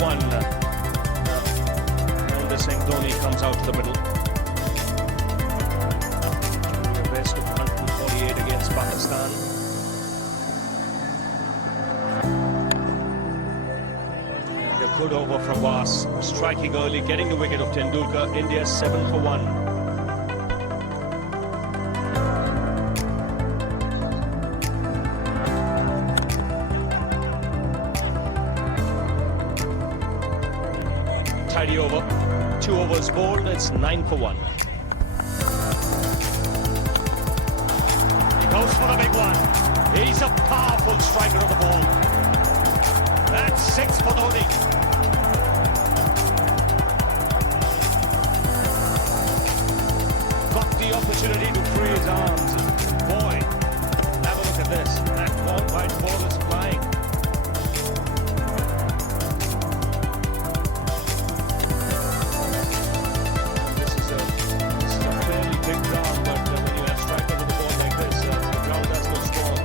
1. MS Dhoni comes out to the middle. The best of 148 against Pakistan. A good over from Prowess, striking early, getting the wicket of Tendulkar. India 7 for 1. Tidy over. 2 overs bowled. It's 9 for 1. He goes for a big one. He's a powerful striker of the ball. That's 6 for Dhoni. Got the opportunity to free his arms. Boy, have a look at this. That long wide ball is flying. This is a fairly big ground, but when you have strikers with a ball like this, the ground has no score.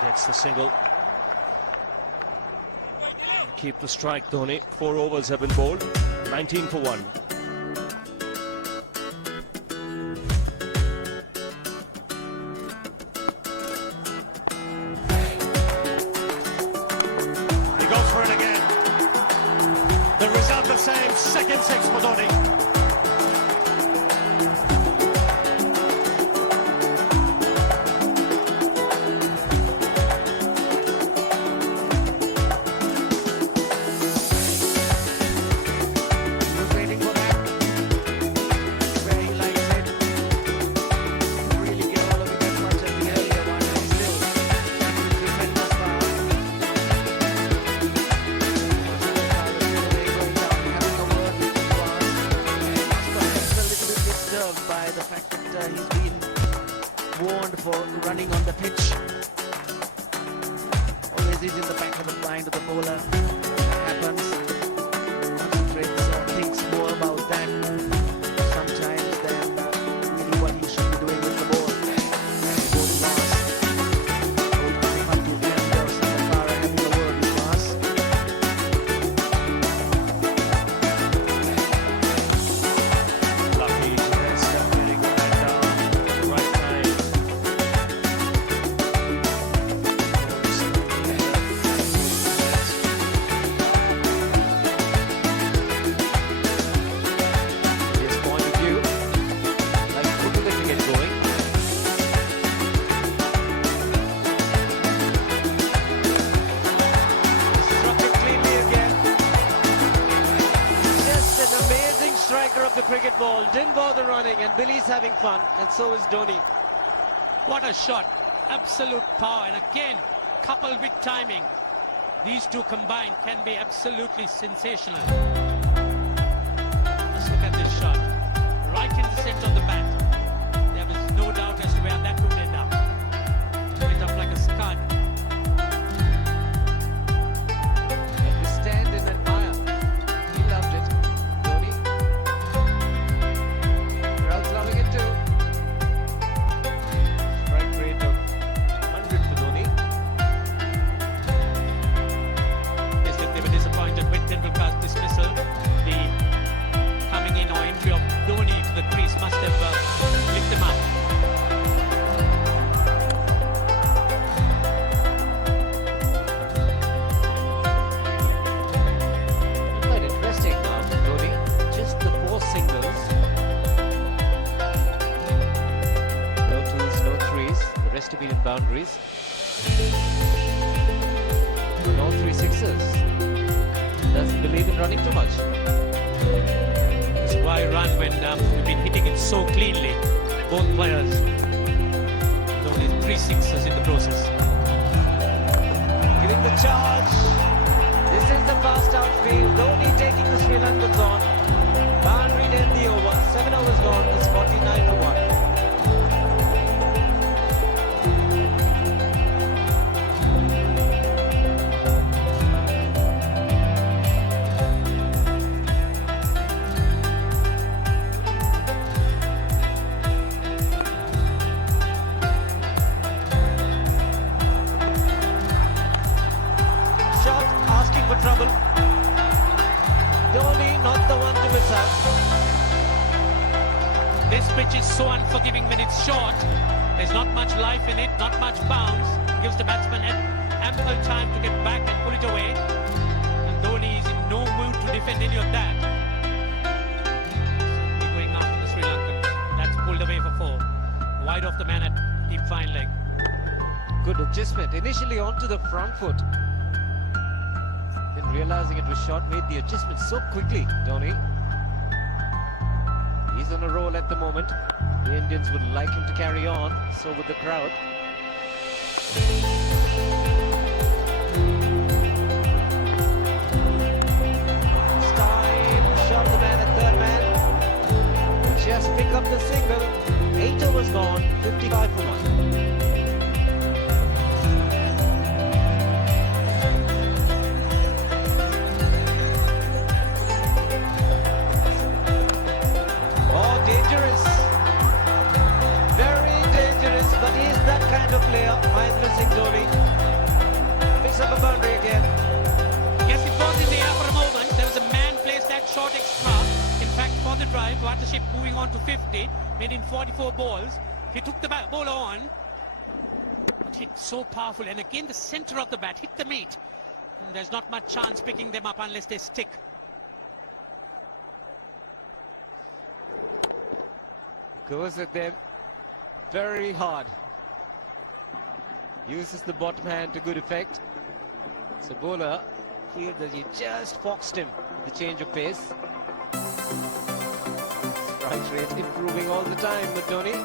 Gets the single. Keep the strike, Dhoni. 4 overs have been bowled. 19 for 1. He goes for it again. The result the same. Second 6 for Dhoni. By the fact that he's been warned for running on the pitch. Always is in the back of the mind of the bowler. Happens. Concentrates, thinks more about that sometimes than really what he should be doing with the ball. Ball fast. Ball coming up to the end of Safara having a word with Pass. Of the cricket ball, didn't bother running, and Billy's having fun, and so is Dhoni. What a shot, absolute power, and again coupled with timing, these two combined can be absolutely sensational. Just look at this shot, right in the center of the bat. There was no doubt as to where that would end up. Went up like a scud. Let me stand and admire. He loved it. Loving it too. Strike rate of 100 for Dhoni. Yes, they were disappointed with Tendulkar's dismissal. The coming in or entry of Dhoni to the crease must have lift them up. Quite interesting now, Dhoni. Just the 4 singles. No 2s, no 3s. The rest have been in boundaries. And all 3 6s. Doesn't believe in running too much. That's why run when we've been hitting it so cleanly. Both players. Only 3 sixes in the process. Giving the charge. This is the fast outfield. Dhoni taking the Sri Lankans on. Boundary end the over. 7 overs gone. It's 49 for 1. Shot asking for trouble. Dhoni not the one to miss out. This pitch is so unforgiving when it's short. There's not much life in it, not much bounce. Gives the batsman ample time to get back and pull it away. And Dhoni is in no mood to defend any of that. So going after the Sri Lankans. That's pulled away for 4. Wide off the man at deep fine leg. Good adjustment. Initially onto the front foot. Then realizing it was short, made the adjustment so quickly, Dhoni. He's on a roll at the moment. The Indians would like him to carry on. So would the crowd. It's time. Shot the man at third man. Just pick up the single. 8 overs gone. 55 for 1. Oh, dangerous. Very dangerous, but he's that kind of player. Mahendra Singh Dhoni picks up a boundary again. Yes, it was in the air for a moment. There was a man placed that short extra. In fact, for the drive, Watership moving on to 50, made in 44 balls. He took the bowler on, but hit so powerful. And again, the center of the bat hit the meat. And there's not much chance picking them up unless they stick. Goes at them very hard. Uses the bottom hand to good effect. So bowler feels that he just foxed him with the change of pace. Strike rate improving all the time with Dhoni. 3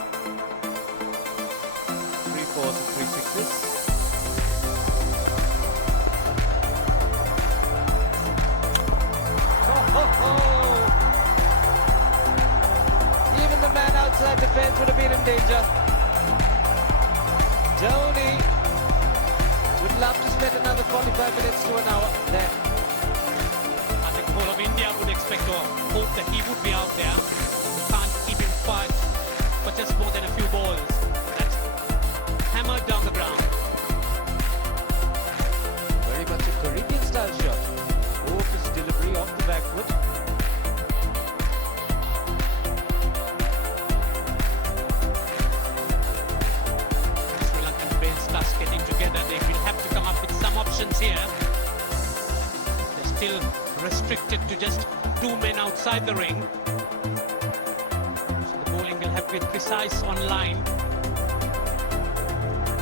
4s and 3 6s. Even the man outside the fence would have been in danger. Dhoni would love to spend another 45 minutes to an hour there. I think the whole of India would expect or hope that he would be out there. We can't keep him quiet for just more than a few balls. That's hammered down the ground. Very much a Caribbean style shot. Focus delivery off the back foot. Sri Lankan brains starts getting together. They will have to come up with some options here. They're still restricted to just 2 men outside the ring. So the bowling will have to be precise on line.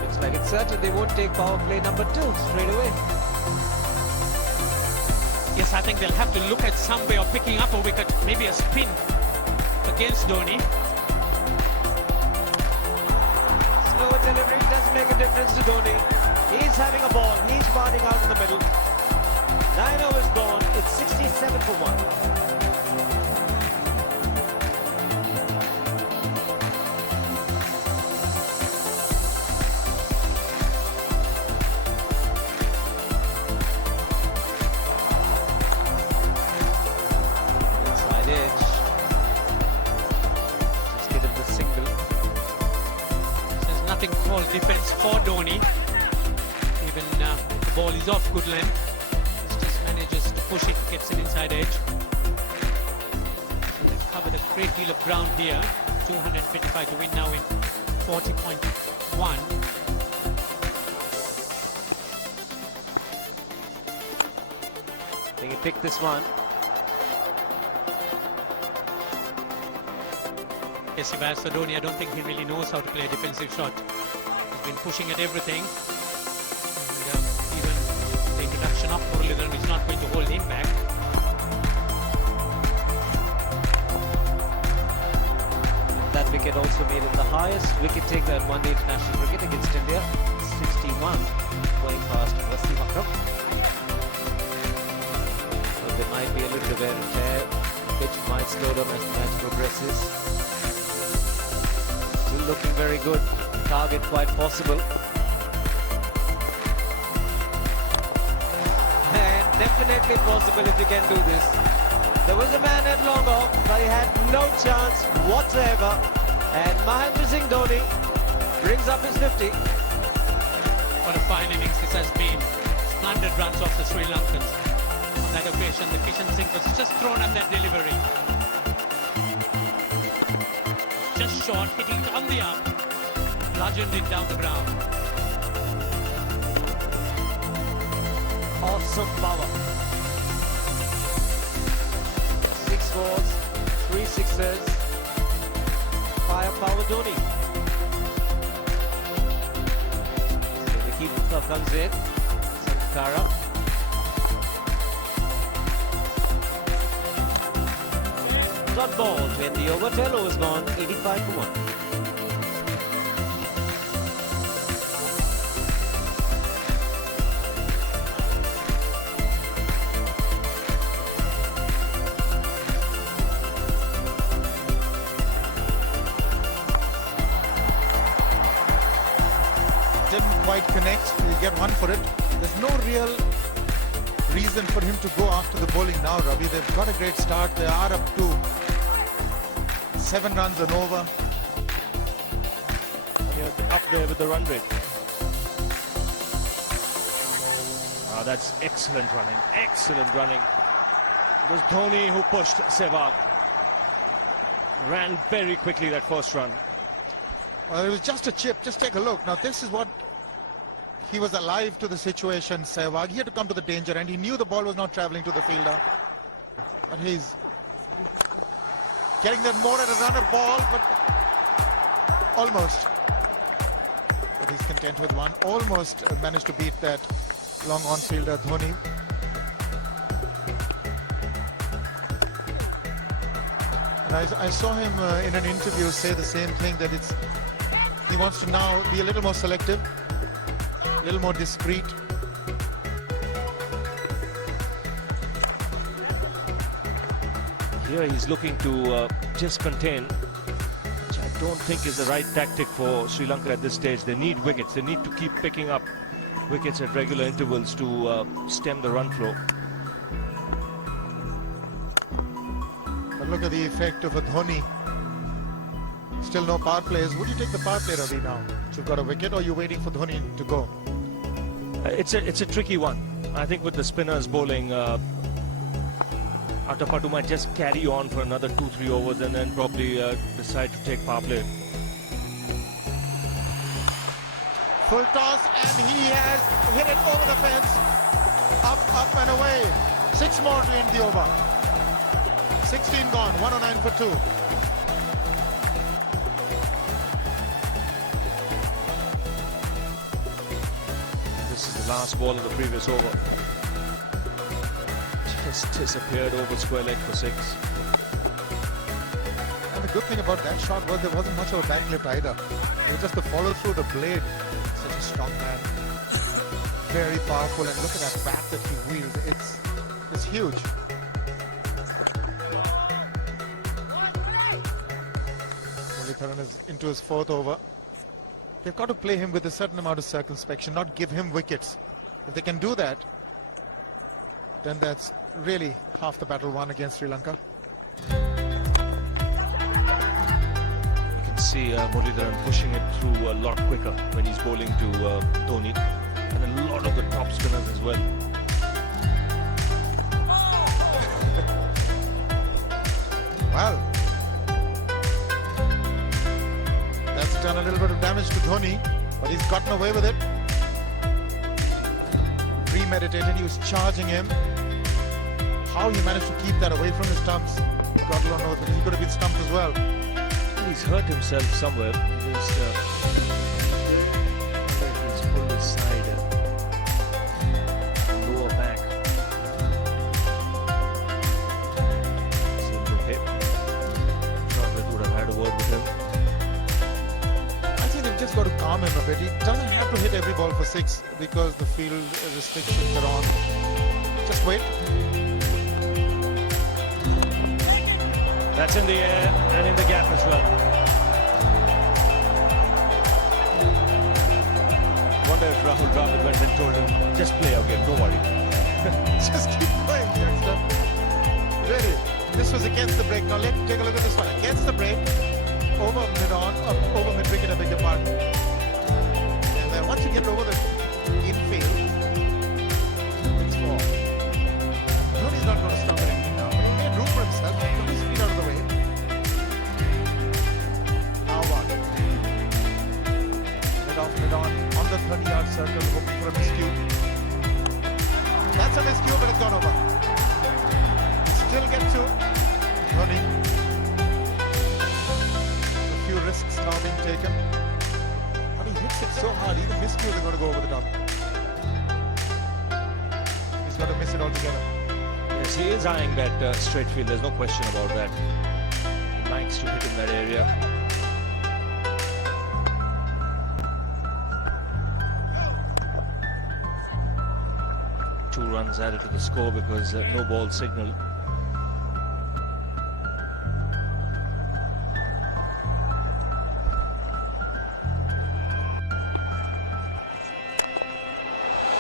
Looks like it's certain they won't take power play number 2 straight away. Yes, I think they'll have to look at some way of picking up a wicket, maybe a spin against Dhoni. Slower delivery doesn't make a difference to Dhoni. He's having a ball. He's batting out in the middle. 9 overs gone. It's 67 for 1. Inside edge. Just get him the single. There's nothing called defense for Dhoni. Even the ball is off good length. He just manages to push it, gets it inside edge. So they've covered a great deal of ground here. 225 to win now in 40.1. I think he picked this one. Yes, if as for Dhoni, I don't think he really knows how to play a defensive shot. He's been pushing at everything. And even the introduction of Muralidharan is not going to hold him back. That wicket also made him the highest wicket taker at one-day international cricket against India. 61, going past Wasim Akram. So there might be a little bit of wear and tear. Pitch might slow down as the match progresses. Still looking very good. Target quite possible. And definitely possible if you can do this. There was a man at long off, but he had no chance whatsoever. And Mahendra Dhoni brings up his 50. What a fine innings this has been. Splendid runs off the Sri Lankans. On that occasion, the kitchen sink was just thrown at that delivery. Just short, hitting it on the up. Bludgeoned it down the ground. Awesome power. 6 fours, 3 sixes. Firepower Dhoni. So the keeper comes in. Sankara. Dot ball to end the over. 10 overs gone. 85 for 1. Didn't quite connect. He'll get one for it. There's no real reason for him to go after the bowling now, Ravi. They've got a great start. They are up to 7 runs and over. Up there with the run rate. That's excellent running. Excellent running. It was Dhoni who pushed Sehwag. Ran very quickly that first run. Well, it was just a chip. Just take a look. Now, this is what he was alive to the situation, Sehwag. He had to come to the danger, and he knew the ball was not traveling to the fielder. But he's getting that more at a runner ball, but almost. But he's content with one. Almost managed to beat that long on-fielder, Dhoni. And I saw him in an interview say the same thing, that he wants to now be a little more selective, a little more discreet. Here he's looking to just contain, which I don't think is the right tactic for Sri Lanka at this stage. They need wickets. They need to keep picking up wickets at regular intervals to stem the run flow. But look at the effect of a Dhoni. Still no power plays. Would you take the power play, Ravi, now? You've got a wicket, or you're waiting for Dhoni to go? It's a tricky one. I think with the spinners bowling, Atapatu might just carry on for another 2-3 overs and then probably decide to take power play. Full toss, and he has hit it over the fence. Up and away. 6 more to end the over. 16 gone, 109 for 2. This is the last ball of the previous over. Just disappeared over square leg for 6. And the good thing about that shot was there wasn't much of a back lift either. It was just the follow through the blade. Such a strong man. Very powerful, and look at that bat that he wields. It's huge. Muratharan is into his 4th over. They've got to play him with a certain amount of circumspection, not give him wickets. If they can do that, then that's really half the battle won against Sri Lanka. You can see Muratharan pushing it through a lot quicker when he's bowling to Dhoni, and a lot of the top spinners as well. Well, that's done a little bit of damage to Dhoni, but he's gotten away with it. Premeditated, he was charging him. How he managed to keep that away from his stumps, God alone knows, but he could have been stumped as well. He's hurt himself somewhere. He's pulled his side, lower back. Seems okay. Charlotte would have had a word with him. I think they've just got to calm him a bit. He doesn't have to hit every ball for 6 because the field restrictions are on. Just wait. That's in the air and in the gap as well. I wonder if Rahul Dravid went and told him, just play your game, don't worry. Just keep going, youngster. Really, this was against the break. Now let's take a look at this one. Against the break, over mid-on, over mid-wicket, I beg your pardon. And then once you get over the infield, it's four. Dhoni's not going to stop at anything now. He made room for himself. Took his feet out of the way. Now what? Mid-off, mid-on, on the 30-yard circle, hoping for a miscue. That's a miscue, but it's gone over. Still get to Dhoni. A few risks now being taken. But he hits it so hard, even miscues are going to go over the top. He's got to miss it altogether. Yes, he is eyeing that straight field, there's no question about that. He likes to hit in that area. Two runs added to the score because no ball signal.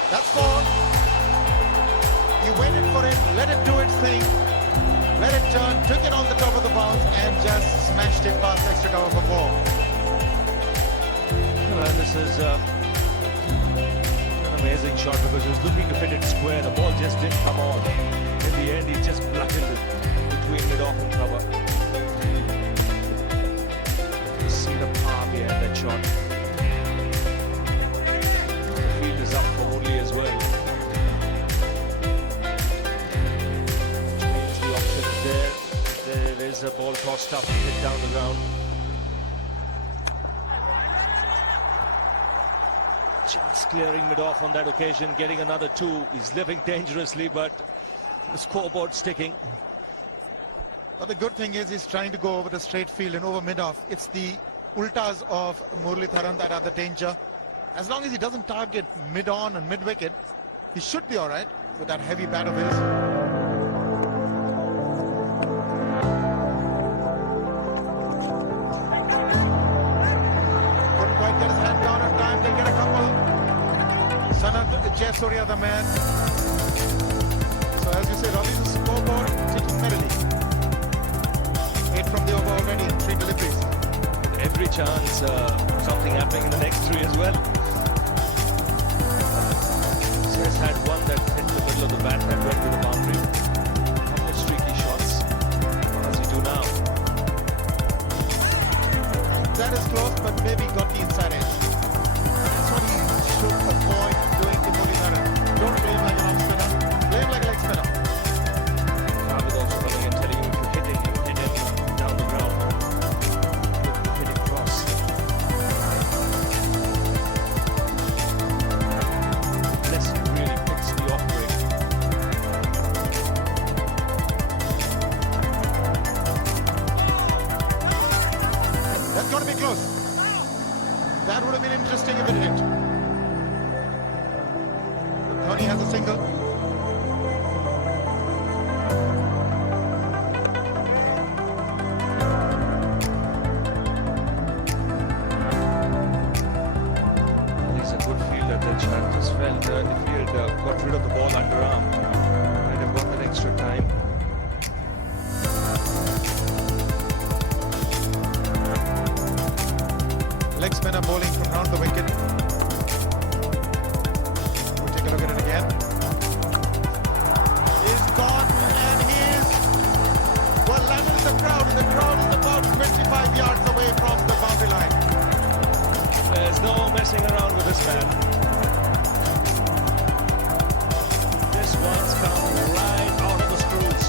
That's four. He waited for it, let it do its thing, let it turn, took it on the top of the bounce and just smashed it past extra cover for four. Well, this is an amazing shot because he was looking to hit it square. The ball just didn't come on. In the end, he just blackened it between mid-off and cover. You see the power behind that shot. The field is up for Murli as well. Which means the option there is a ball tossed up, hit down the ground. Just clearing mid-off on that occasion, getting another two. He's living dangerously, but the scoreboard's ticking. But the good thing is he's trying to go over the straight field and over mid-off. It's the ultas of Muralitharan that are the danger. As long as he doesn't target mid-on and mid-wicket, he should be all right with that heavy bat of his. Couldn't quite get his hand down on time. They'll get a couple. Sanat Jayasuriya, the man. So as you say, Ravi's the scoreboard ticking merrily. 8 from the over already and 3 deliveries. With every chance, something happening in the next 3 as well. He's had one that hit the middle of the bat that went to the boundary. Couple of streaky shots. What does he do now? That is close, but maybe got the inside edge. That's what he should avoid doing to Muralitharan. Don't play him like an off spinner. Play him like a leg spinner. Dravid also coming and telling you if you hit him down the ground. Hit it cross. Unless he really puts the off break. That's got to be close. That would have been interesting if it hit. But Dhoni has a single. He's a good fielder. That shot just felt if he had got rid of the ball underarm, might have got that extra time. Leg spinner bowling from round the wicket. We'll take a look at it again. He's gone and he is, well, that is the crowd. The crowd is about 25 yards away from the boundary line. There's no messing around with this man. This one's come right out of the screws.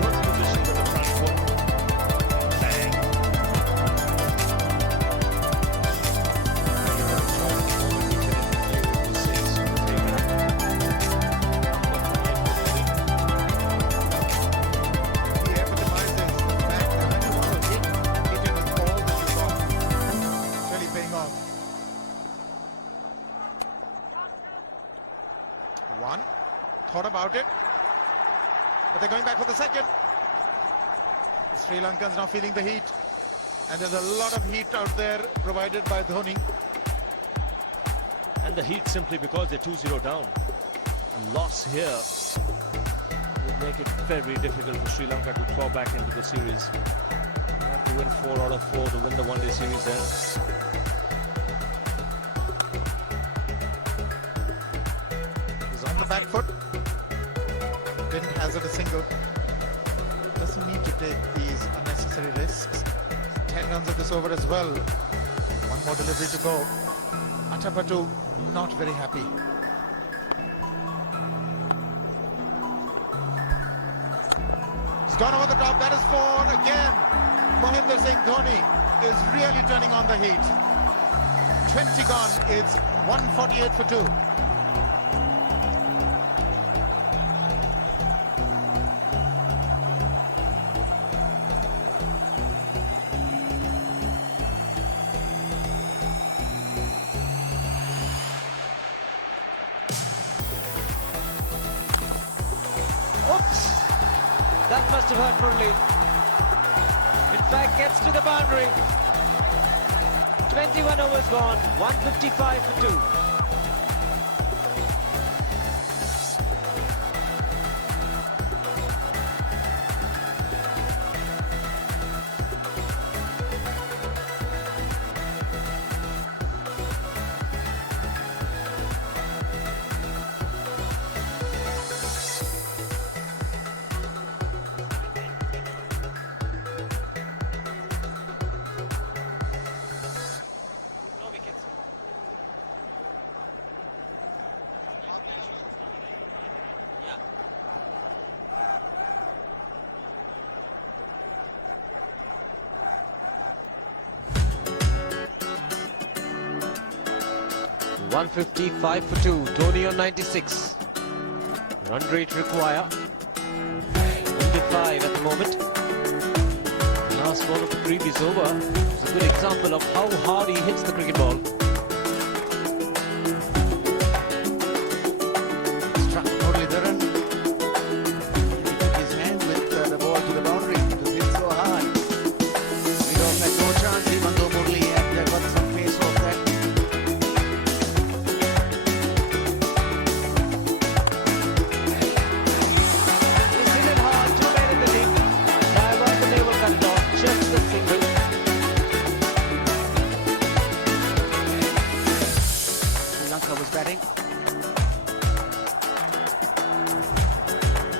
Good position with the front foot. Bang. He epitomizes the fact that when you want to hit it with all that you've got. It's really paying off. One, thought about it, But they're going back for the second. Sri Lanka's now feeling the heat. And there's a lot of heat out there provided by Dhoni. And the heat simply because they're 2-0 down. A loss here would make it very difficult for Sri Lanka to claw back into the series. They have to win 4 out of 4 to win the one-day series then. He's on the back foot. Didn't hazard a single. Doesn't need to take these unnecessary risks. 10 runs of this over as well. One more delivery to go. Atapattu not very happy. He's gone over the top. That is 4 again. Mahendra Singh Dhoni is really turning on the heat. 20 gone. It's 148 for 2. Oops! That must have hurt Murli. In fact, gets to the boundary. 21 overs gone, 155 for 2. One 155 for 2, Dhoni on 96. Run rate require 105 at the moment. Last ball of the previous over is a good example of how hard he hits the cricket ball. Struck Muralidharan. He took his hand with the ball to the boundary. It was hit so hard. Vidoff had no chance, even though Murali had got some pace off that. He's hit it hard, too late in the league. Diagonal the naval cut it off, just the single. Sri Lanka was batting.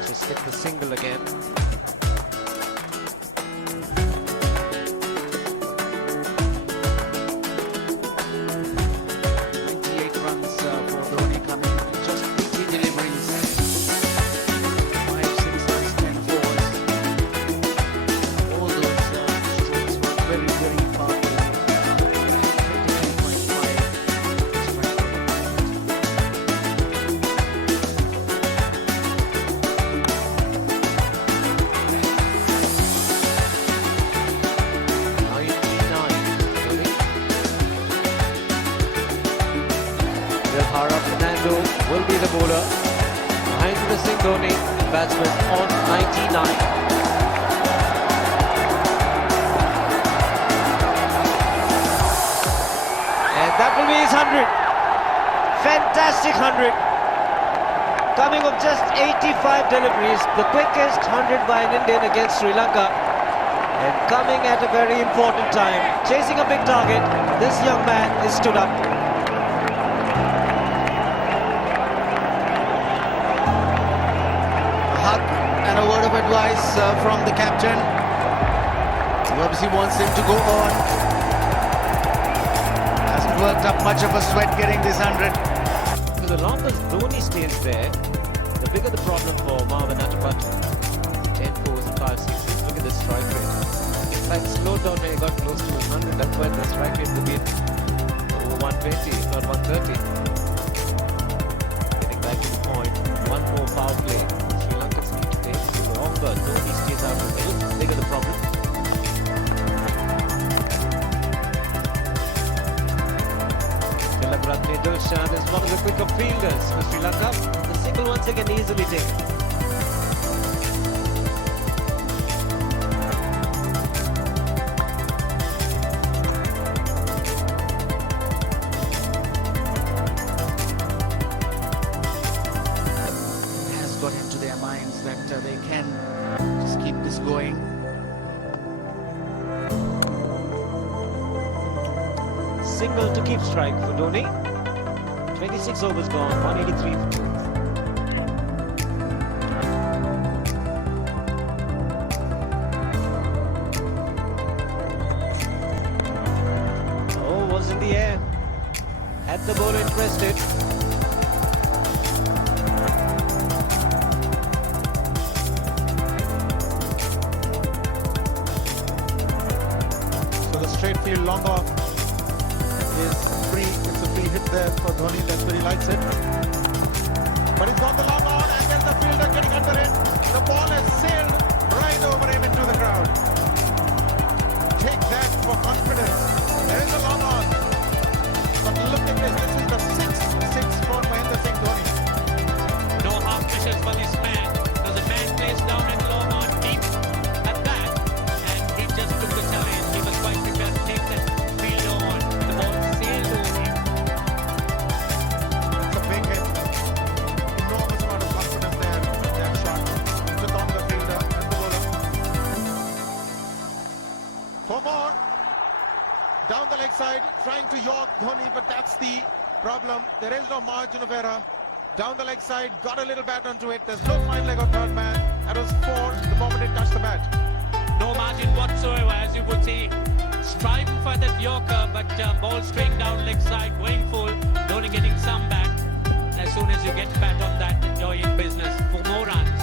Just hit the single again. Runs for Dhoni coming to just 80 deliveries. 5 sixes, 10 fours. All those strokes were very, very far away. 22.5 strike Fernando will be the bowler. Mahendra Singh Dhoni, batsman on 99. And that will be his 100. Fantastic 100. Coming of just 85 deliveries, the quickest 100 by an Indian against Sri Lanka. And coming at a very important time, chasing a big target, this young man is stood up. and a word of advice from the captain. He obviously wants him to go on. Hasn't worked up much of a sweat getting this 100. So the longer Dhoni stays there, the bigger the problem for Marvin Atapattu. 10 fours and 5 sixes. Look at the strike rate. In fact, slowed down when he got close to 100. That's why the strike rate will be over 120, if not 130. Getting back to the point. One more power play. Sri Lanka's need to take. The longer Dhoni stays out of the middle, the bigger the problem. Tilakratne Dilshan is one of the quicker fielders for Sri Lanka. The single once again easily taken. single to keep strike for Dhoni. 26 overs gone, 183 for 2. Oh, was in the air. Had the bowler interested. So the straight field long off is free. It's a free hit there for Dhoni. That's where he likes it. But he's got the long on and there's the fielder getting under it. The ball has sailed right over him into the crowd. Take that for confidence. There is a long on. But look at this. This is the sixth six for Mahendra Singh Dhoni. No half measures for this man. There's a man placed down and long on deep at that, and he just took the challenge. He was quite prepared to take that field on. The ball sailed over him. It's a big hit. Enormous amount of confidence there. That shot took on the fielder and the bowler. For more. Down the leg side, trying to york Dhoni, but that's the problem. There is no margin of error. Down the leg side, got a little bat onto it. There's no fine leg of third man. That was 4 the moment it touched the bat. No margin whatsoever, as you would see. Striving for that yorker, but ball straight down leg side, going full. Dhoni getting some back. As soon as you get bat on that, enjoying business for more runs.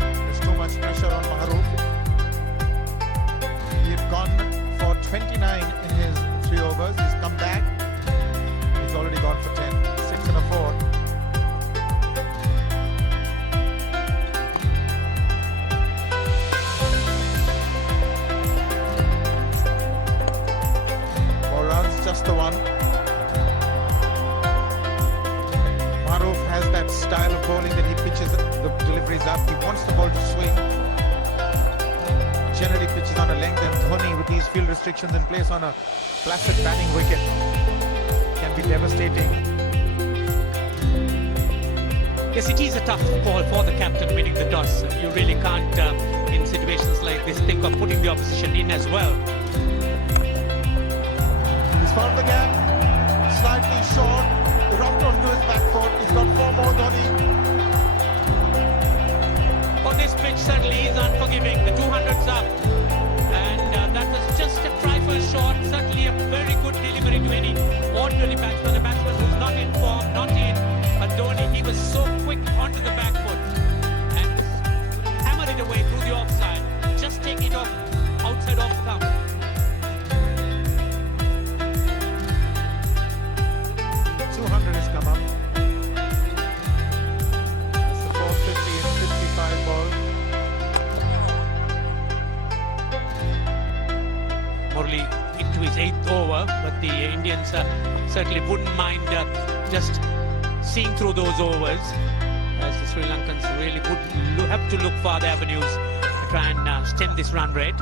There's too much pressure on Maharoof. He had gone for 29 in his 3 overs. He's come back. He's already gone for 10. 6 and a 4. More runs, just the one. Maharoof has that style of bowling that he pitches the deliveries up. He wants the ball to swing. Generally pitches on a length, and Dhoni, with these field restrictions in place on a placid batting wicket, can be devastating. Yes, it is a tough call for the captain winning the toss. You really can't, in situations like this, think of putting the opposition in as well. He's found the gap, slightly short, dropped onto his back foot. He's got 4 more, Dhoni. For this pitch, certainly is unforgiving. The 200's up, and that was just a trifle short. Certainly a very good delivery to any ordinary batsman, a batsman who's not in form, not in. But Dhoni, he was so quick onto the back foot and hammered it away through the offside. Just take it off outside off stump. Has come up. It's the 450 and 55 ball. Murli into his 8th over, but the Indians certainly wouldn't mind just seeing through those overs, as the Sri Lankans really would have to look for other avenues to try and stem this run rate.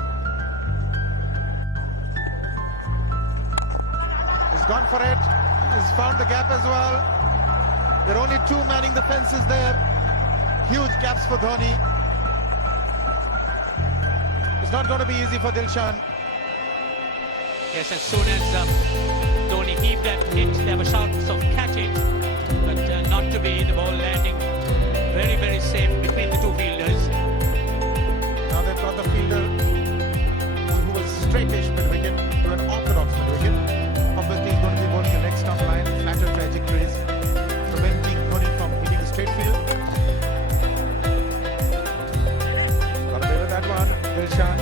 He's gone for it. He's found the gap as well. There are only 2 manning the fences there. Huge gaps for Dhoni. It's not going to be easy for Dilshan. Yes, as soon as Dhoni heaved that hit, there were shouts of catch it, but not to be. The ball landing very, very safe between the 2 fielders. Now they've got the fielder who was straightish mid-wicket to an orthodox mid-wicket. Obviously, he's going to be bowling a leg stump line, flatter trajectories, preventing Dhoni from hitting the straight field. Got away with that one, Dilshan.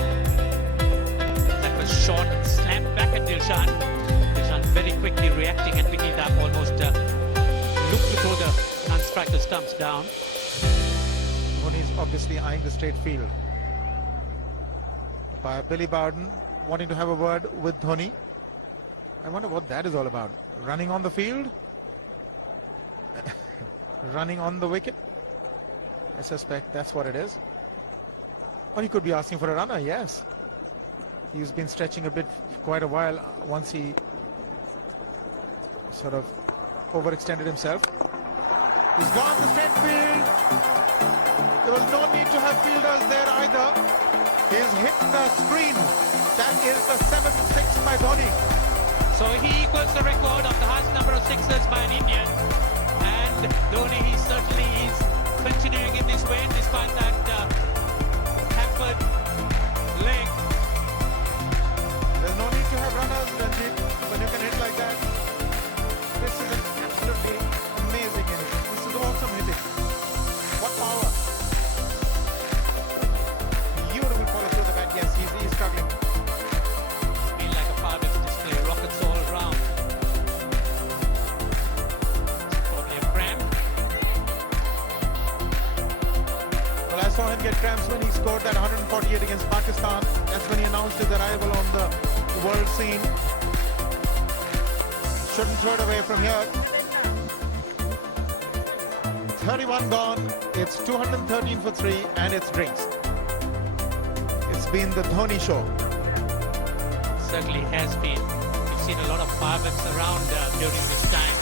That was short and slammed back at Dilshan. Dilshan very quickly reacting and picking it up, almost looked to throw the non-striker stumps down. Dhoni's obviously eyeing the straight field. By Billy Bowden wanting to have a word with Dhoni. I wonder what that is all about. Running on the field? Running on the wicket? I suspect that's what it is. Or he could be asking for a runner, yes. He's been stretching a bit for quite a while once he sort of overextended himself. He's gone to straight field. There was no need to have fielders there either. He's hit the screen. That is the 7-6 by Dhoni. So he equals the record of the highest number of sixes by an Indian. And Dhoni, he certainly is continuing in this way despite that hampered leg. There's no need to have runners, Ranjit, when you can hit like that. This is an absolutely amazing inning. This is awesome hitting. What power. Beautiful follow through the bat. Yes, he's struggling. It's been like a fireworks display, rockets all around. Probably a cramp. Well, I saw him get cramps when he scored that 148 against Pakistan. That's when he announced his arrival on the world scene. Shouldn't throw it away from here. 31 gone. It's 213 for 3 and it's drinks. It's been the Dhoni show. Certainly has been. We've seen a lot of fireworks around during this time.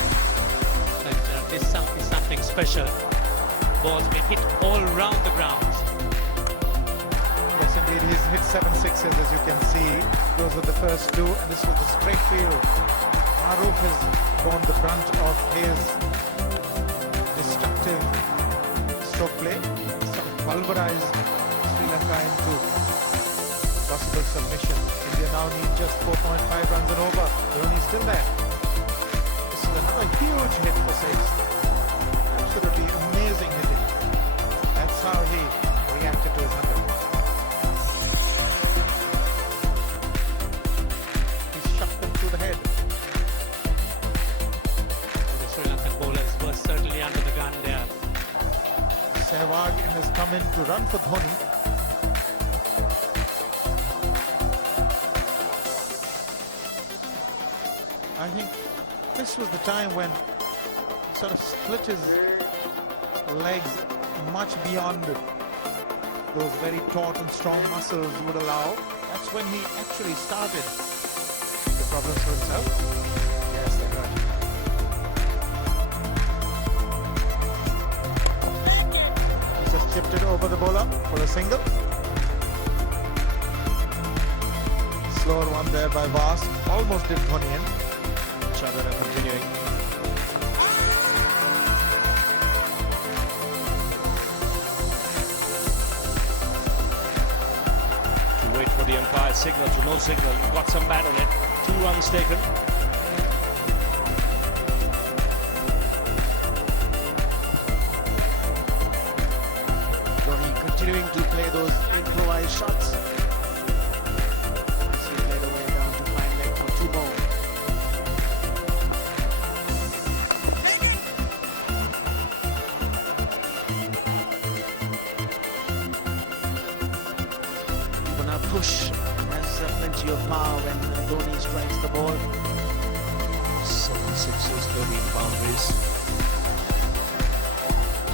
But this is something special. Balls been hit all around the grounds. Yes, indeed. He's hit 7 sixes, as you can see. Those are the first two, and this was the straight field. Maruf has borne the brunt of his destructive stroke play. Sort of pulverized Sri Lanka into possible submission. India now need just 4.5 runs and over. Dhoni's still there. This is another huge hit for 6. Absolutely amazing hitting. That's how he reacted to his 100. He's shot them through the head. The Sri Lankan bowlers were certainly under the gun there. Sehwag has come in to run for Dhoni. I think this was the time when he sort of split his legs much beyond those very taut and strong muscles would allow. That's when he actually started the problems for himself. Yes, they hurt. He's just chipped it over the bowler for a single. Slower one there by Vas. Almost did Dhoni in. Chandana continuing. To wait for the umpire's signal to no signal. Got some bat on it. 2 runs taken. Dhoni continuing to play those improvised shots. He played away down to fine leg for 2 more. Even a push has plenty of power when Dhoni strikes the ball. 7 sixes, 13 boundaries.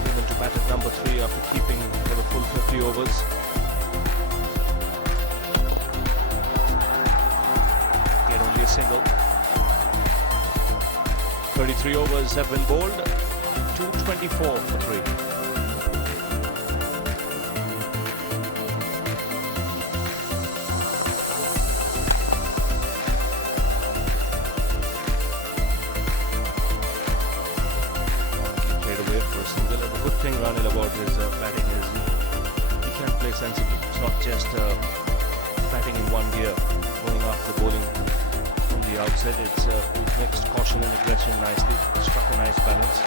Able to bat at number 3 after keeping for the full 50 overs. Get only a single. 33 overs have been bowled. 224 for 3. Running about his batting is he can play sensibly. It's not just batting in one gear, going after bowling from the outset. It's mixed caution and aggression nicely. Struck a nice balance.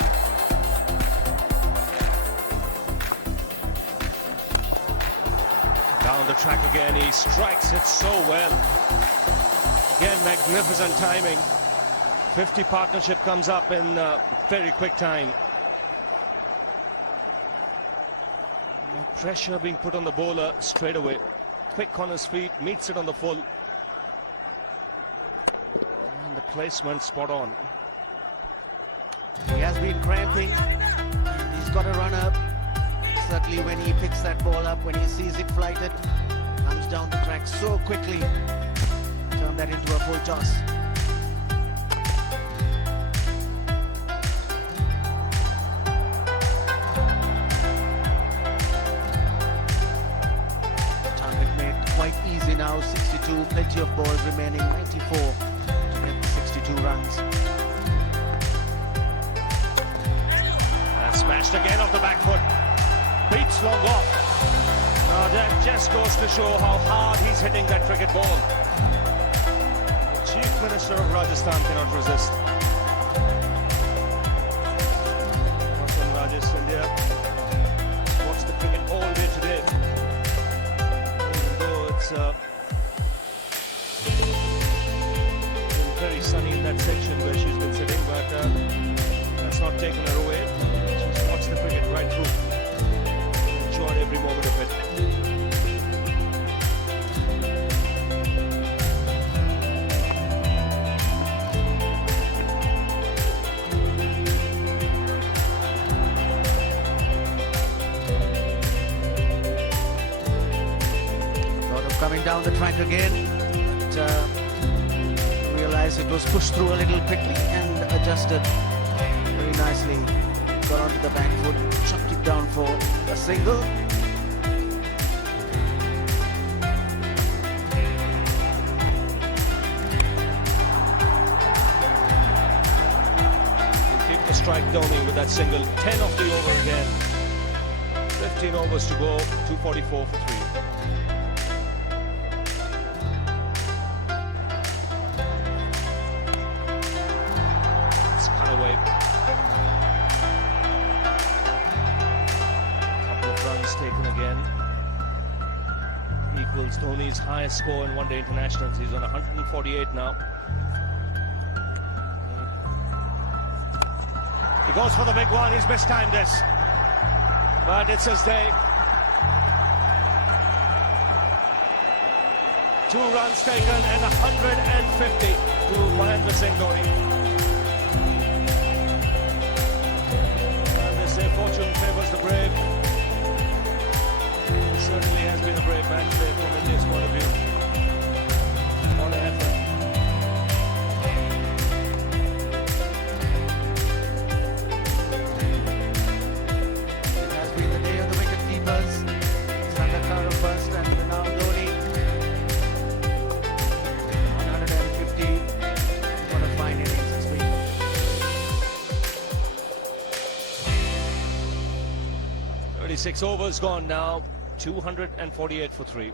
Down the track again, he strikes it so well. Again, magnificent timing. 50 partnership comes up in very quick time. Pressure being put on the bowler straight away. Quick on his feet, meets it on the full. And the placement spot on. He has been cramping. He's got a run up. Certainly when he picks that ball up, when he sees it flighted, comes down the track so quickly. Turn that into a full toss. quite easy now. 62, plenty of balls remaining. 94 to get the 62 runs. And smashed again off the back foot. Beats long off. That just goes to show how hard he's hitting that cricket ball. The Chief Minister of Rajasthan cannot resist. Rajesh India watched the cricket all day today. Even though it's been very sunny in that section where she's been sitting, but that's not taken her away. She's watched the cricket right through. Enjoyed every moment of it. Coming down the track again, but realized it was pushed through a little quickly and adjusted very nicely. Got onto the back foot, chucked it down for a single. He'll keep the strike Dhoni with that single. 10 off the over again. 15 overs to go. 244 for 3. Taken again. Equals Dhoni's highest score in one-day internationals. He's on 148 now. He goes for the big one. He's mistimed this, but it's his day. 2 runs taken and 150 to Mahendra Singh Dhoni. And they say fortune favours the brave. Certainly has been a brave match there from India's point of view. What an effort. It has been the day of the wicket keepers. Lanka first and now Dhoni. 150. What a fine innings it's been. 36 overs gone now. 248 for 3.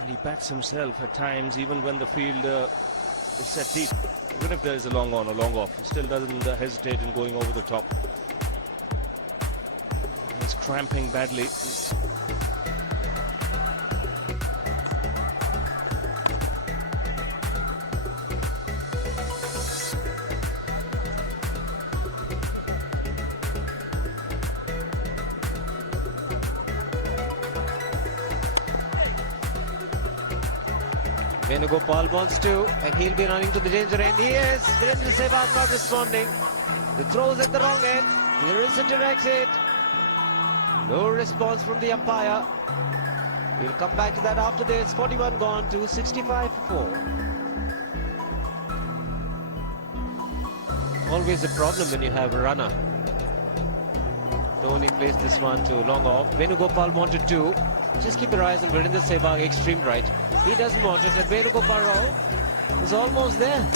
And he bats himself at times, even when the field is set deep. Even if there is a long on or long off, he still doesn't hesitate in going over the top. He's cramping badly. Venugopal wants to, and he'll be running to the danger end. He is. Virendra Sehwag not responding. The throw's at the wrong end. Here is a direct hit. No response from the umpire. We'll come back to that after this. 41 gone to 65 for 4. Always a problem when you have a runner. Dhoni plays this one to long off. Venugopal wanted to. Just keep your eyes on Virendra Sehwag, extreme right. He doesn't want it, and Venugopal Rao was almost there.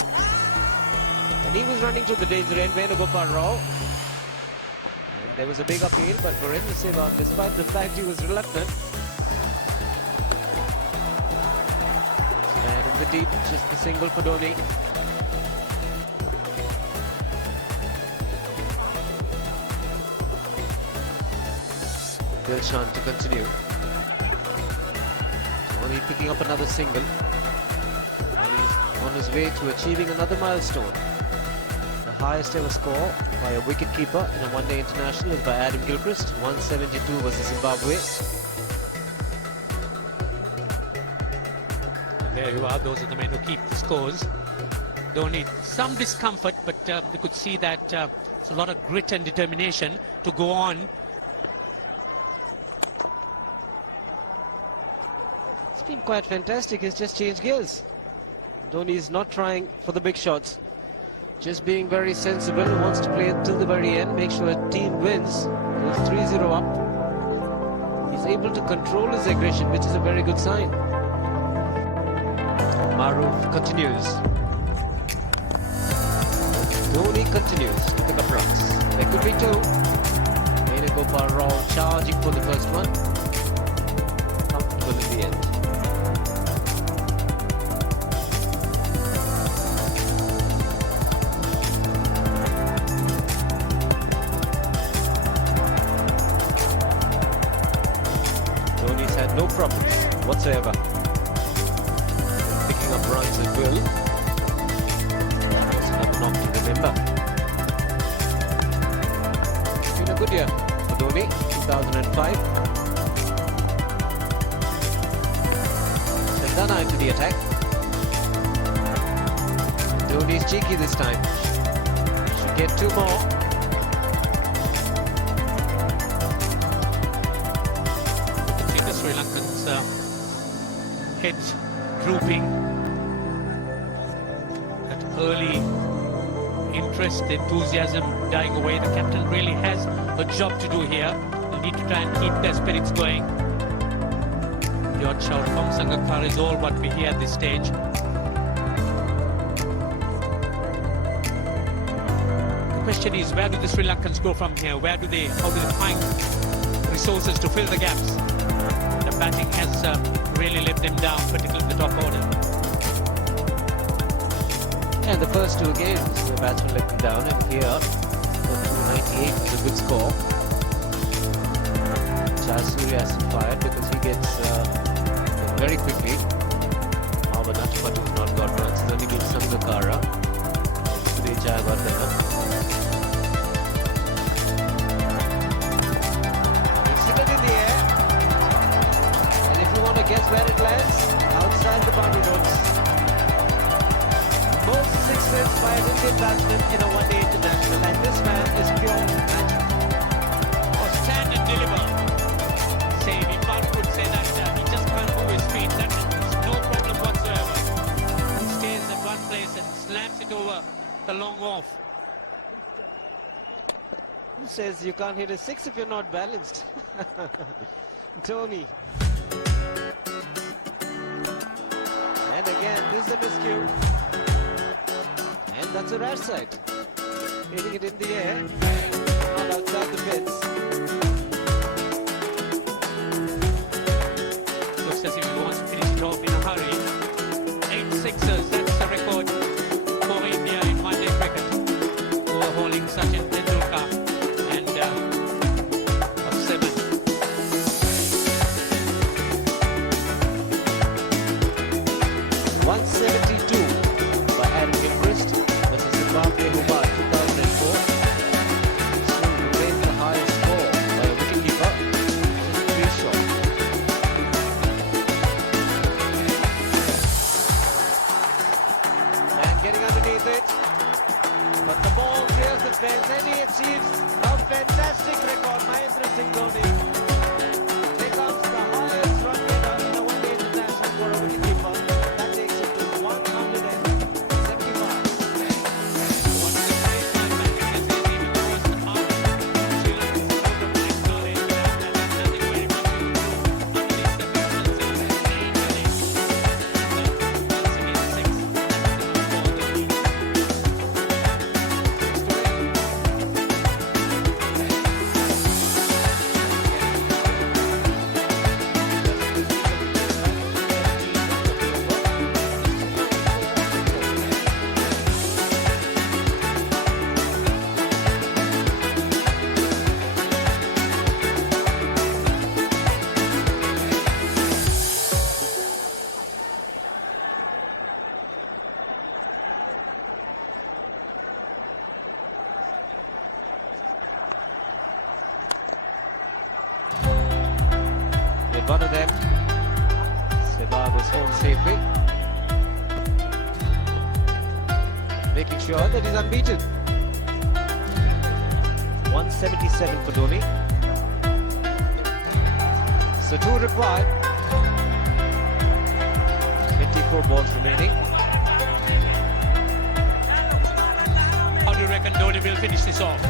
And he was running to the danger end, Venugopal Rao. And there was a big appeal, but Virendra Sehwag, despite the fact he was reluctant. And in the deep, just the single for Dhoni. Dilshan to continue. Dhoni picking up another single. And he's on his way to achieving another milestone. The highest ever score by a wicketkeeper in a one-day international is by Adam Gilchrist. 172 was Zimbabwe. And there you are, those are the men who keep the scores. Dhoni, some discomfort, but you could see that it's a lot of grit and determination to go on. It's been quite fantastic. He's just changed gears. Dhoni is not trying for the big shots. Just being very sensible. He wants to play it till the very end. Make sure a team wins. Goes 3-0 up. He's able to control his aggression, which is a very good sign. Maruf continues. Dhoni continues to pick up runs. There could be two. Gopal Rao charging for the first one. Comfortable in the end. Dhoni's had no problems whatsoever picking up runs at will. That was another knock to remember. It's been a good year. Dhoni, 2005. Sandana into the attack. Dhoni's cheeky this time. Should get two more. You can see the Sri Lankans' heads drooping. That early interest, enthusiasm dying away. The captain really has a job to do here. They need to try and keep their spirits going. Your shout from Sangakkara is all what we hear at this stage. The question is, where do the Sri Lankans go from here? How do they find resources to fill the gaps? The batting has really let them down, particularly the top order. And the first two games, the batsmen let them down, and here, the 298 is a good score. Jayasuriya hasn't fired because he gets very quickly. However, Natapatu has not got runs. It's only been Sangakkara. Today, Jayawardena. He's hit it in the air. And if you want to guess where it lands, outside the boundary ropes. Most sixes by an Indian batsman in a one-day international, and this man is pure magic. Or stand and deliver. Say, if one could say that he just can't move his feet, that is no problem whatsoever. He stays at one place and slams it over the long off. Who says you can't hit a six if you're not balanced? Dhoni. And again, this is a miscue. And that's a rare sight. Hitting it in the air, not outside the pits. Looks as if he wants to finish it off in a hurry. 8 sixes, that's the record for India in one-day cricket. Overhauling Sachin Tendulkar and of 7. Zimbabwe Hobart 2004. Still remains the highest score by a wicketkeeper. Just 3 short. Man getting underneath it. But the ball clears the fence and he achieves a fantastic record. Mahendra Singh Dhoni becomes the highest run getter in a one-day international for a wicketkeeper. That takes it to 175. One of them, Sehwag was home safely, making sure that he's unbeaten. 177 for Dhoni. So 2 required. 4 balls remaining. How do you reckon Dhoni will finish this off?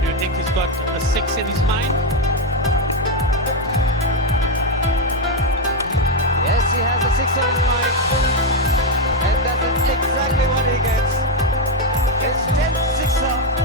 Do you think he's got a 6 in his mind? Yes, he has a 6 on his mind. And that is exactly what he gets. His 10th sixer.